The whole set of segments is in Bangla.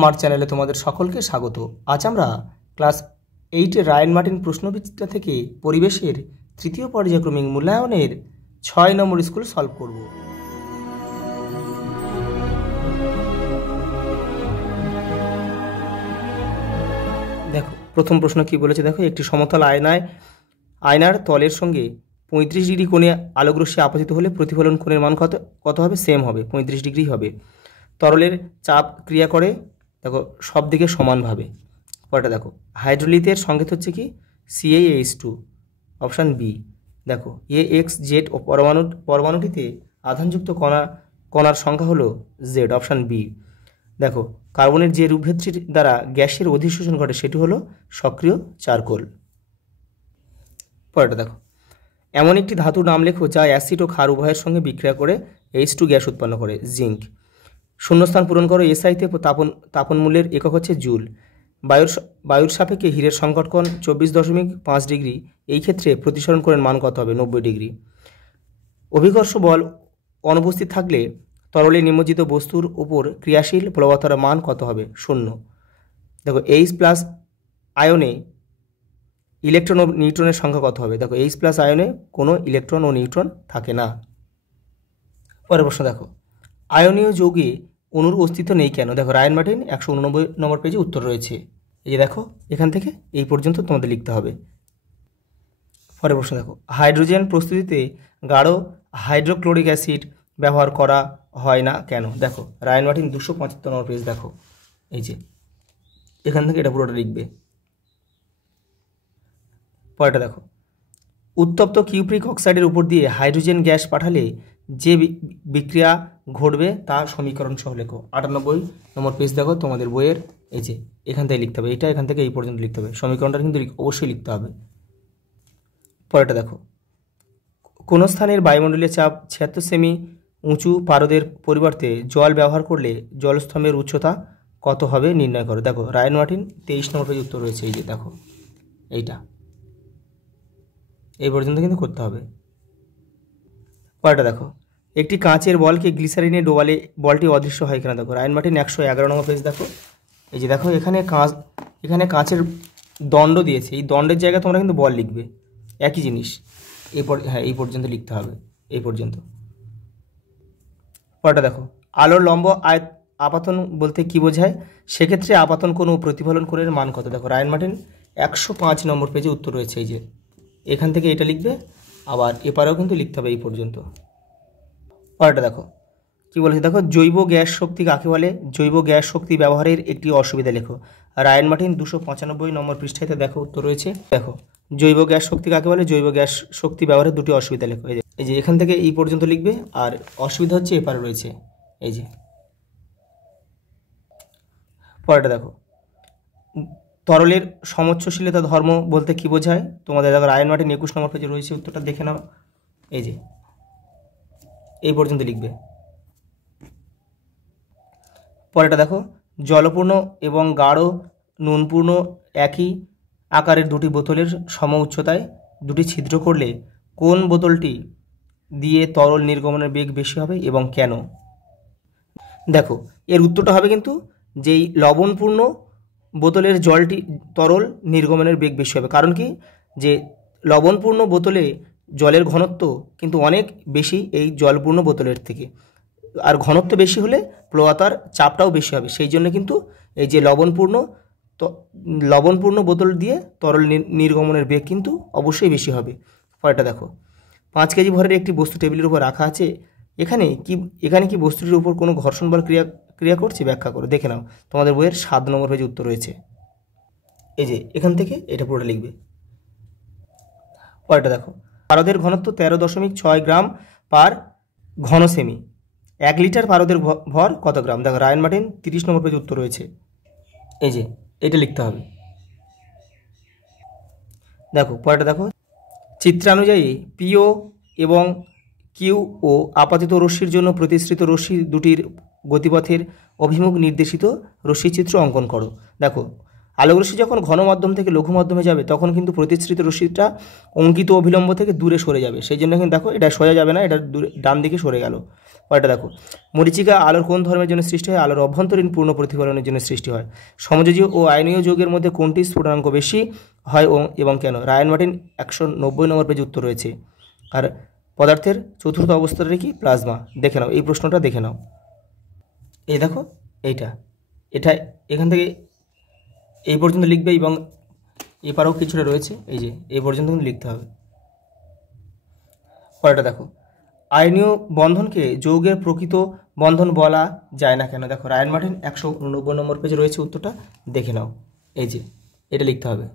আমার চ্যানেলে তোমাদের সকলকে স্বাগত। আজ আমরা ক্লাস 8 রায়ান মার্টিন প্রশ্নবিচিত্রা থেকে পরিবেশের তৃতীয় পর্যায়ক্রমিক মূল্যায়নের 6 নম্বর স্কুল সলভ করব। দেখো প্রথম প্রশ্ন কি বলেছে, দেখো একটি সমতল আয়নার তলের সঙ্গে 35 ডিগ্রি কোণে আলোকরশ্মি আপতিত হলে প্রতিফলন কোণের মান কত হবে? সেম হবে, 35 ডিগ্রি হবে। তরলের চাপ ক্রিয়া করে দেখো সব দিকে সমানভাবে। পরেরটা দেখো হাইড্রোলিথের সংকেত হচ্ছে কি? CaH2, option B. দেখো AXZ ও পরমাণুটিতে আধানযুক্ত কণার সংখ্যা হলো Z, অপশান বি। দেখো কার্বনের যে রূপভেদটির দ্বারা গ্যাসের অধিশোষণ ঘটে সেটি হলো সক্রিয় চারকোল। পরেরটা দেখো এমন একটি ধাতুর নাম লেখো যা অ্যাসিড ও ক্ষার উভয়ের সঙ্গে বিক্রিয়া করে H2 গ্যাস উৎপন্ন করে। জিঙ্ক। শূন্যস্থান পূরণ করো। এসআইতে তাপন মূল্যের একক হচ্ছে জুল। বায়ুর সাপেক্ষে হীরের সংকট কোণ 24.5 ডিগ্রি। এই ক্ষেত্রে প্রতিসরণ কোণের মান কত হবে? 90 ডিগ্রি। অভিকর্ষ বল অনুপস্থিত থাকলে তরলে নিমজ্জিত বস্তুর উপর ক্রিয়াশীল প্রবণতার মান কত হবে? 0। দেখো H+ আয়নে ইলেকট্রন ও নিউট্রনের সংখ্যা কত হবে? দেখো H+ আয়নে কোনো ইলেকট্রন ও নিউট্রন থাকে না। পরের প্রশ্ন দেখো আয়নীয় যৌগে অণুর অস্তিত্ব নেই কেন? দেখো রায়ান মার্টিন 189 নম্বর পেজে উত্তর রয়েছে। এই যে দেখো এখান থেকে এই পর্যন্ত তোমাদের লিখতে হবে। পরের প্রশ্ন দেখো হাইড্রোজেন প্রস্তুতিতে গাঢ় হাইড্রোক্লোরিক অ্যাসিড ব্যবহার করা হয় না কেন? দেখো রায়ান মার্টিন 275 নম্বর পেজ দেখো, এই যে এখান থেকে এটা পুরোটা লিখবে। পরেরটা দেখো উত্তপ্ত কিউপ্রিক অক্সাইডের উপর দিয়ে হাইড্রোজেন গ্যাস পাঠালে যে বিক্রিয়া ঘটবে তা সমীকরণ সহ লেখো। 98 নম্বর পেজ দেখো তোমাদের বইয়ের, এই যে এখান থেকে লিখতে হবে, এটা এখান থেকে এই পর্যন্ত লিখতে হবে, সমীকরণটা কিন্তু অবশ্যই লিখতে হবে। পরেরটা দেখো কোন স্থানের বায়ুমণ্ডলীয় চাপ 76 সেমি উঁচু পারদের পরিবর্তে জল ব্যবহার করলে জলস্তম্ভের উচ্চতা কত হবে নির্ণয় করো। দেখো রায়ান মার্টিন 23 নম্বর পেজে উত্তর রয়েছে। এই যে দেখো এইটা এই পর্যন্ত কিন্তু করতে হবে। পরেরটা দেখো একটি কাঁচের বলকে গ্লিসারিনে ডোবালে বলটি অদৃশ্য হয় কেন? দেখো রায়ান মার্টিন 111 নম্বর পেজ দেখো, এই যে দেখো এখানে কাঁচের দণ্ড দিয়েছে, এই দণ্ডের জায়গায় তোমরা কিন্তু বল লিখবে, একই জিনিস। এই পর্যন্ত লিখতে হবে, এই পর্যন্ত। পরেরটা দেখো আলোর লম্ব আপাতন বলতে কি বোঝায়? সেক্ষেত্রে আপাতন কোণ ও প্রতিফলন কোণের মান কত? দেখো রায়ান মার্টিন 105 নম্বর পেজে উত্তর রয়েছে। এই যে এখান থেকে এটা লিখবে, আবার এপারেও কিন্তু লিখতে হবে এই পর্যন্ত। পরেরটা দেখো কি বলেছে, দেখো জৈব গ্যাস শক্তি কাকে বলে? জৈব গ্যাস শক্তি ব্যবহারের একটি অসুবিধা লেখো। রায়ান মার্টিন 295 নম্বর পৃষ্ঠাতে দেখো উত্তর রয়েছে। দেখো জৈব গ্যাস শক্তি কাকে বলে? জৈব গ্যাস শক্তি ব্যবহারের দুটি অসুবিধা লেখো। এই যে এখান থেকে এই পর্যন্ত লিখবে, আর অসুবিধা হচ্ছে এপারে রয়েছে, এই যে। পরেরটা দেখো তরলের সমোচ্ছশীলতা ধর্ম বলতে কি বোঝায়? তোমাদের দেখো রায়ান মার্টিন 21 নম্বর পেজে রয়েছে, উত্তরটা দেখে নাও। এই যে এই পর্যন্ত লিখবে। পরেরটা দেখো জলপূর্ণ এবং গাঢ় নুনপূর্ণ একই আকারের দুটি বোতলের সম উচ্চতায় দুটি ছিদ্র করলে কোন বোতলটি দিয়ে তরল নির্গমনের বেগ বেশি হবে এবং কেন? দেখো এর উত্তরটা হবে কিন্তু যেই লবণপূর্ণ বোতলের তরল নির্গমনের বেগ বেশি হবে। কারণ কি? যে লবণপূর্ণ বোতলে জলের ঘনত্ব কিন্তু অনেক বেশি এই জলপূর্ণ বোতলের থেকে, আর ঘনত্ব বেশি হলে প্রবাহতার চাপটাও বেশি হবে। সেই জন্য কিন্তু এই যে লবণপূর্ণ বোতল দিয়ে তরল নির্গমনের বেগ কিন্তু অবশ্যই বেশি হবে। পরেরটা দেখো 5 কেজি ভরের একটি বস্তু টেবিলের উপর রাখা আছে, এখানে কি বস্তুটির উপর কোনো ঘর্ষণ বল ক্রিয়া করছে? ব্যাখ্যা করো। দেখে নাও তোমাদের বইয়ের 7 নম্বর পেজে উত্তর রয়েছে। এই যে এখান থেকে এটা পুরোটা লিখবে। পরেরটা দেখো পারদের ঘনত্ব 13.6 গ্রাম পার ঘন সেমি। 1 লিটার পারদের ভর কত গ্রাম? দেখো রায়ান মার্টিন 30 নম্বর পেজে উত্তর রয়েছে। এই যে এটা লিখতে হবে। দেখো পরেরটা দেখো চিত্রানুযায়ী পিও এবং কিউ ও আপাতিত রশ্মির জন্য প্রতিসৃত রশ্মি দুটির গতিপথের অভিমুখ নির্দেশিত রশ্মিচিত্র অঙ্কন করো। দেখো আলোকরশ্মি যখন ঘন মাধ্যম থেকে লঘু মাধ্যমে যাবে তখন কিন্তু প্রতিসৃত রশ্মিটা অঙ্কিত অভিলম্ব থেকে দূরে সরে যাবে। সেই জন্য কিন্তু দেখো এটা সোজা যাবে না, এটা ডান দিকে সরে গেল। পরেরটা দেখো, মরীচিকা আলোর কোন ধর্মের জন্য সৃষ্টি হয়? আলোর অভ্যন্তরীণ পূর্ণ প্রতিফলনের জন্য সৃষ্টি হয়। সমযোজী ও আয়নীয় যৌগের মধ্যে কোনটি স্ফুটনাঙ্ক বেশি হয় এবং কেন? রায়ান মার্টিন 190 নম্বর পেজে উত্তর রয়েছে। আর পদার্থের চতুর্থ অবস্থাটা কি? প্লাজমা। দেখে নাও, এই প্রশ্নটা দেখে নাও। এই দেখো এটা এখান থেকে এই পর্যন্ত লিখবে এবং এপারেও কিছুটা রয়েছে, এই যে এই পর্যন্ত লিখতে হবে। পরেরটা দেখো, আয়নীয় বন্ধনকে যৌগের প্রকৃত বন্ধন বলা যায় না কেন? দেখো রায়ান মার্টিন 189 নম্বর পেজে রয়েছে, উত্তরটা দেখে নাও। এই যে এটা লিখতে হবে,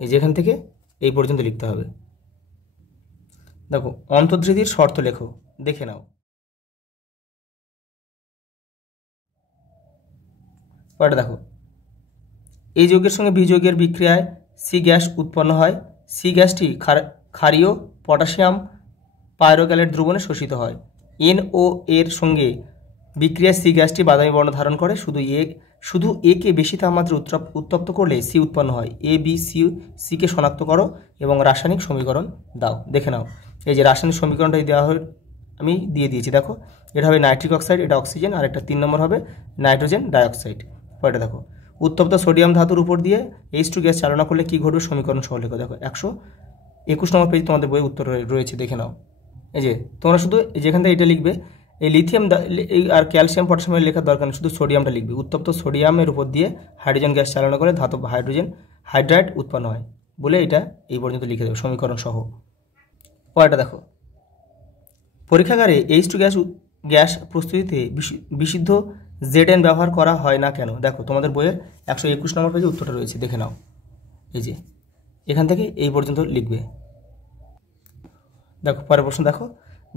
এই যে এখান থেকে এই পর্যন্ত লিখতে হবে। দেখো অন্তর্ধৃতির শর্ত লেখো, দেখে নাও। পরেরটা দেখো, এই যৌগের সঙ্গে বি যৌগের বিক্রিয়ায় সি গ্যাস উৎপন্ন হয়। সি গ্যাসটি ক্ষারীয় পটাশিয়াম পাইরোক্যালেট দ্রবণে শোষিত হয়। NO এর সঙ্গে বিক্রিয়ায় সি গ্যাসটি বাদামি বর্ণ ধারণ করে। শুধু এ কে বেশি তাপমাত্রা উত্তপ্ত করলে সি উৎপন্ন হয়। এ বি সি কে শনাক্ত করো এবং রাসায়নিক সমীকরণ দাও। দেখে নাও, এই যে রাসায়নিক সমীকরণটা দেওয়া হয়, আমি দিয়ে দিয়েছি। দেখো এটা হবে নাইট্রিক অক্সাইড, এটা অক্সিজেন, আর একটা 3 নম্বর হবে নাইট্রোজেন ডাইঅক্সাইড। পরেরটা দেখো, উত্তপ্ত সোডিয়াম ধাতুর উপর দিয়ে H2 গ্যাস চালনা করলে কি ঘটবে? সমীকরণ সহ লেখো। দেখো 121 নম্বর পেজ তোমাদের বই উত্তর রয়েছে, দেখে নাও। এই যে তোমরা শুধু যেখান থেকে এটা লিখবে, এই লিথিয়াম আর ক্যালসিয়াম পটাশিয়ামের লেখার দরকার নেই, শুধু সোডিয়ামটা লিখবে। উত্তপ্ত সোডিয়ামের উপর দিয়ে হাইড্রোজেন গ্যাস চালনা করে ধাতব হাইড্রোজেন হাইড্রাইড উৎপন্ন হয় বলে এটা এই পর্যন্ত লিখে দেবে সমীকরণ সহ। পরেরটা দেখো, পরীক্ষাগারে H2 গ্যাস প্রস্তুতিতে বিশুদ্ধ ZN ব্যবহার করা হয় না কেন? দেখো তোমাদের বইয়ের 121 নম্বর পেজে উত্তরটা রয়েছে, দেখে নাও। এই যে এখান থেকে এই পর্যন্ত লিখবে। দেখো পরের প্রশ্ন দেখো,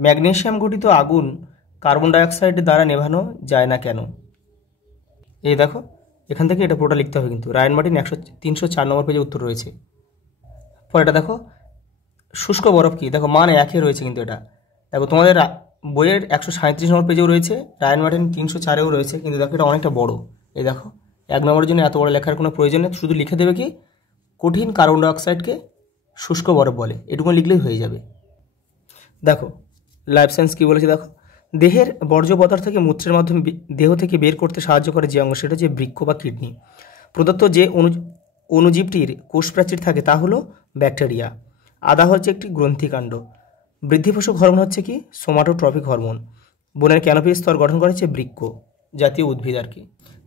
ম্যাগনেসিয়াম গঠিত আগুন কার্বন ডাইঅক্সাইড দ্বারা নেভানো যায় না কেন? এই দেখো এখান থেকে এটা পুরোটা লিখতে হবে কিন্তু। রায়ান মার্টিন 304 নম্বর পেজে উত্তর রয়েছে। পরেরটা দেখো, শুষ্ক বরফ কি? দেখো মান একই রয়েছে কিন্তু এটা। দেখো তোমাদের বইয়ের 137 নম্বর পেজেও রয়েছে, রায়ান মার্টিন 304-এও রয়েছে, কিন্তু দেখো এটা অনেকটা বড়। এই দেখো 1 নম্বরের জন্য এত বড় লেখার কোনো প্রয়োজন নেই, শুধু লিখে দেবে কি কঠিন কার্বন ডাইঅক্সাইডকে শুষ্ক বরফ বলে, এটুকু লিখলেই হয়ে যাবে। দেখো লাইফ সায়েন্স কী বলেছে দেখো, দেহের বর্জ্য পদার্থকে মূত্রের মাধ্যমে দেহ থেকে বের করতে সাহায্য করে যে অঙ্গ, সেটা হচ্ছে বৃক্ক বা কিডনি। প্রদত্ত যে অণুজীবটির কোষ প্রাচীর থাকে তা হলো ব্যাকটেরিয়া। আদা হচ্ছে একটি গ্রন্থিকাণ্ড। বৃদ্ধিপোষক হরমোন হচ্ছে কি? Somatotropic hormone. বনের ক্যানোপির স্তর গঠন করেছে বৃক্ক জাতীয় উদ্ভিদ আর কি।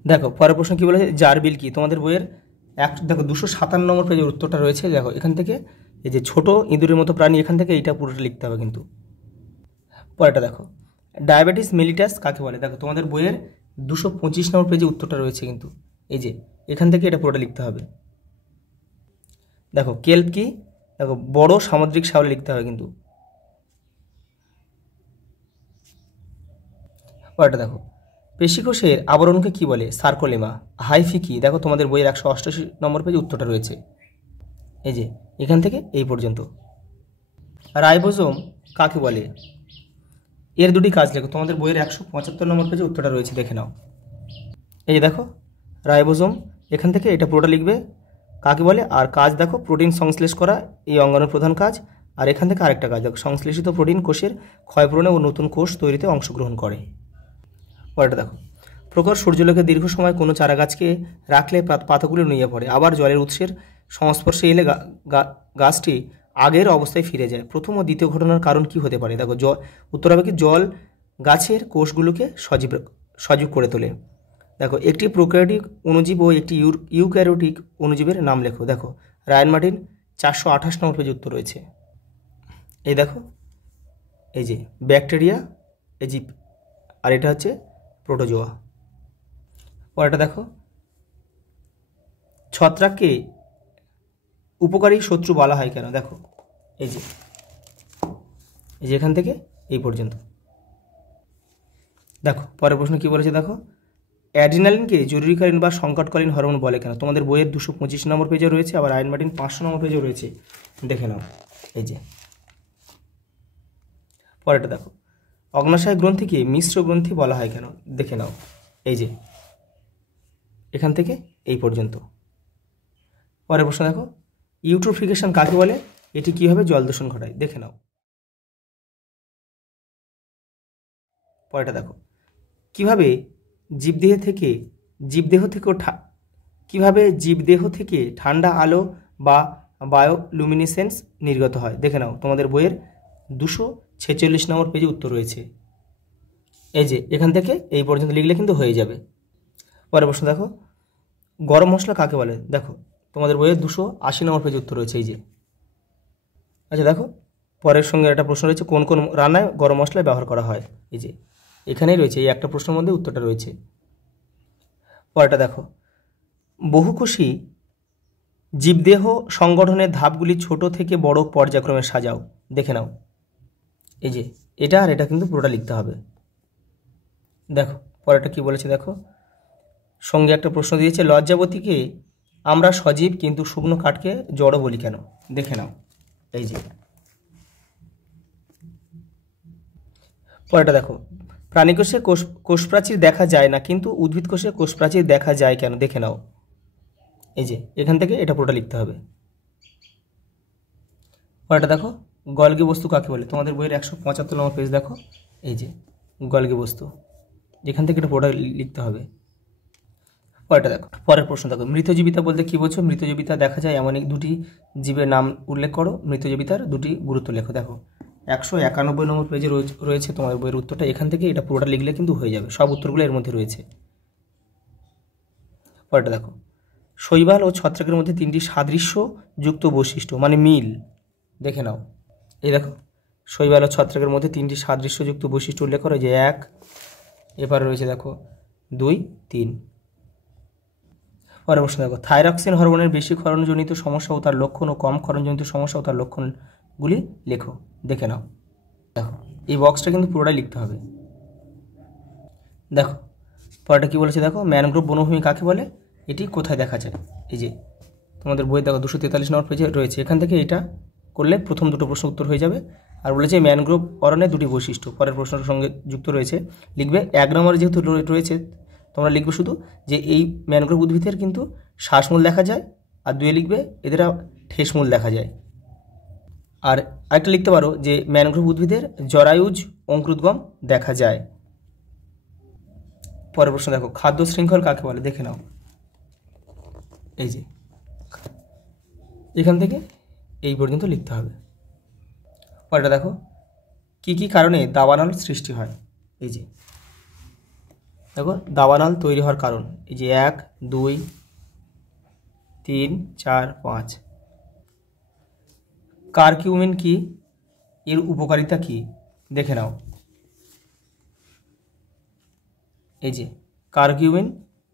দেখো পরের প্রশ্ন কী বলেছে, জারবিল কি? তোমাদের বইয়ের দেখো 257 নম্বর পেজের উত্তরটা রয়েছে। দেখো এখান থেকে এই যে ছোট ইঁদুরের মতো প্রাণী, এখান থেকে এইটা পুরোটা লিখতে হবে কিন্তু। পরেরটা দেখো, ডায়াবেটিস মেলিটাস কাকে বলে? দেখো তোমাদের বইয়ের 225 নম্বর পেজে উত্তরটা রয়েছে কিন্তু। এই যে এখান থেকে এটা পুরোটা লিখতে হবে। দেখো কেল্প কি? দেখো বড় সামুদ্রিক শ্যাওলা লিখতে হবে কিন্তু। পরেরটা দেখো, পেশিকোষের আবরণকে কি বলে? সার্কোলেমা। হাইফি কি? দেখো তোমাদের বইয়ের 188 নম্বর পেজে উত্তরটা রয়েছে। এই যে এখান থেকে এই পর্যন্ত। রাইবোজোম কাকে বলে? এর দুটি কাজ লেখো। তোমাদের বইয়ের 175 নম্বর পেজে উত্তরটা রয়েছে, দেখে নাও। এই যে দেখো রাইবোজোম, এখান থেকে এটা পুরোটা লিখবে কাকে বলে। আর কাজ দেখো, প্রোটিন সংশ্লেষ করা এই অঙ্গাণুর প্রধান কাজ। আর এখান থেকে আরেকটা কাজ দেখো, সংশ্লেষিত প্রোটিন কোষের ক্ষয়পূরণে ও নতুন কোষ তৈরিতে অংশগ্রহণ করে। পরেরটা দেখো, প্রখর সূর্যালোকে দীর্ঘ সময় কোনো চারা গাছকে রাখলে পাতাগুলো নুয়ে পড়ে, আবার জলের উৎসের সংস্পর্শে এলে গাছটি আগের অবস্থায় ফিরে যায়। প্রথম ও দ্বিতীয় ঘটনার কারণ কি হতে পারে? দেখো উত্তর হবে কি, জল গাছের কোষগুলোকে সজীব করে তোলে। দেখো একটি প্রোক্যারিওটিক অণুজীব ও একটি ইউক্যারিওটিক অণুজীবের নাম লেখো। দেখো রায়ান মার্টিন 428 নম্বর পেজে উত্তর রয়েছে। এই দেখো এই যে ব্যাকটেরিয়া, এই যে, আর এটা হচ্ছে প্রোটোজোয়া। পরেরটা দেখো, ছত্রাককে উপকারী শত্রু বলা হয় কেন? দেখো এই যে এখান থেকে এই পর্যন্ত। দেখো পরের প্রশ্ন কি বলেছে দেখো, অ্যাড্রিনালিনকে জরুরিকালীন বা সংকটকালীন হরমোন বলে কেন? তোমাদের বইয়ের 225 নম্বর পেজে রয়েছে, আবার রায়ান মার্টিন 500 নম্বর পেজেও রয়েছে, দেখে নাও। এই যে পরেরটা দেখো, অগ্ন্যাশয় গ্রন্থিকে মিশ্র গ্রন্থি বলা হয় কেন? দেখে নাও। এই যে এখান থেকে এই পর্যন্ত। পরের প্রশ্ন দেখো, ইউট্রোফিকেশন কাকে বলে? এটি কীভাবে জল দূষণ ঘটায়? দেখে নাও। পরেরটা দেখো, কিভাবে জীবদেহ থেকে ঠান্ডা আলো বা বায়োলুমিনেসেন্স নির্গত হয়। দেখে নাও, তোমাদের বইয়ের 246 নম্বর পেজে উত্তর রয়েছে। এই যে এখান থেকে এই পর্যন্ত লিখলে কিন্তু হয়ে যাবে। পরের প্রশ্ন দেখো, গরম মশলা কাকে বলে? দেখো, তোমাদের বইয়ের 280 নম্বর পেজে উত্তর রয়েছে। এই যে, আচ্ছা দেখো, পরের সঙ্গে একটা প্রশ্ন রয়েছে, কোন কোন রান্নায় গরম মশলা ব্যবহার করা হয়? এই যে এখানেই রয়েছে, এই একটা প্রশ্নের মধ্যে উত্তরটা রয়েছে। পরেরটা দেখো, বহুকোষী জীবদেহ সংগঠনের ধাপগুলি ছোট থেকে বড় পর্যায়ক্রমে সাজাও। দেখে নাও, এই যে এটা আর এটা কিন্তু পুরোটা লিখতে হবে। দেখো পরেরটা কি বলেছে, দেখো সঙ্গে একটা প্রশ্ন দিয়েছে, লজ্জাবতীকে আমরা সজীব কিন্তু শুকনো কাঠকে জড় বলি কেন? দেখে নাও, এই যে পরেরটা দেখো, প্রাণীকোষে কোষপ্রাচীর দেখা যায় না কিন্তু উদ্ভিদ কোষে কোষপ্রাচীর দেখা যায় কেন? দেখে নাও, এই যে এখান থেকে এটা পুরোটা লিখতে হবে। পরেরটা দেখো, গলগি বস্তু কাকে বলে? তোমাদের বইয়ের 175 নম্বর পেজ দেখো, এই যে গলগি বস্তু, যেখান থেকে এটা পুরোটা লিখতে হবে। পরেরটা দেখো, পরের প্রশ্ন দেখো, মৃতজীবিতা বলতে কি বোঝো? মৃতজীবিতা দেখা যায় এমন দুটি জীবের নাম উল্লেখ করো, মৃতজীবিতার দুটি গুরুত্ব লেখো। দেখো 191 নম্বর পেজে রয়েছে তোমাদের বইয়ের উত্তরটা, এখান থেকে এটা পুরোটা লিখলে কিন্তু হয়ে যাবে, সব উত্তরগুলো এর মধ্যে রয়েছে। পরেরটা দেখো, শৈবাল ও ছত্রাকের মধ্যে 3টি সাদৃশ্যযুক্ত বৈশিষ্ট্য মানে মিল। দেখে নাও, এই দেখো, শৈবাল ও ছত্রাকের মধ্যে 3টি সাদৃশ্যযুক্ত বৈশিষ্ট্য উল্লেখ করো, যে 1, এবারে রয়েছে দেখো 2, 3। পরের প্রশ্ন দেখো, থাইরক্সিন হরমোনের বেশি ক্ষরণজনিত সমস্যা ও তার লক্ষণ ও কম ক্ষরণজনিত সমস্যা ও তার লক্ষণগুলি লেখো। দেখে নাও, দেখো এই বক্সটা কিন্তু পুরোটাই লিখতে হবে। দেখো পরেরটা কি বলেছে, দেখো ম্যানগ্রোভ বনভূমি কাকে বলে? এটি কোথায় দেখা যায়? এই যে তোমাদের বই দেখো 243 নম্বর পেজে রয়েছে, এখান থেকে এটা করলে প্রথম দুটো প্রশ্ন উত্তর হয়ে যাবে। আর বলেছে ম্যানগ্রোভ অরণ্যের দুটি বৈশিষ্ট্য, পরের প্রশ্নের সঙ্গে যুক্ত রয়েছে, লিখবে 1 নম্বরে যেহেতু রয়েছে তোমরা লিখবে শুধু যে এই ম্যানগ্রোভ উদ্ভিদের কিন্তু শ্বাসমূল দেখা যায়, আর 2 লিখবে এদের ঠেসমূল দেখা যায়। আর আরেকটা লিখতে পারো যে ম্যানগ্রোভ উদ্ভিদের জরায়ুজ অঙ্কুরোদ্গম দেখা যায়। পরের প্রশ্ন দেখো, খাদ্য শৃঙ্খল কাকে বলে? দেখে নাও, এই যে এখান থেকে এই পর্যন্ত লিখতে হবে। পরেরটা দেখো, কি কি কারণে দাবানল সৃষ্টি হয়? এই যে দেখো দাবানল তৈরি হওয়ার কারণ, এই যে 1, 2, 3, 4, 5। কারকিউমিন কি? এর উপকারিতা কি? দেখে নাও, এই যে কারকিউমিন,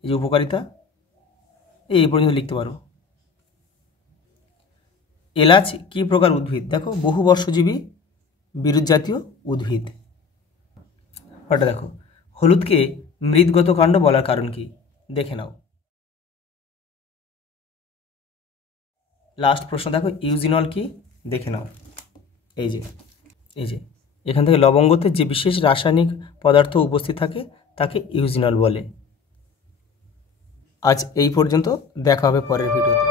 এই যে উপকারিতা, এই পর্যন্ত লিখতে পারো। এলাচ কি প্রকার উদ্ভিদ? দেখো বহুবর্ষজীবী বিরুৎজাতীয় উদ্ভিদ। ওটা দেখো, হলুদকে মৃৎগত কাণ্ড বলার কারণ কি? দেখে নাও। লাস্ট প্রশ্ন দেখো, ইউজিনল কি? দেখে নাও, এই যে এখান থেকে লবঙ্গতে যে বিশেষ রাসায়নিক পদার্থ উপস্থিত থাকে তাকে ইউজিনল বলে। আজ এই পর্যন্ত, দেখা হবে পরের ভিডিওতে।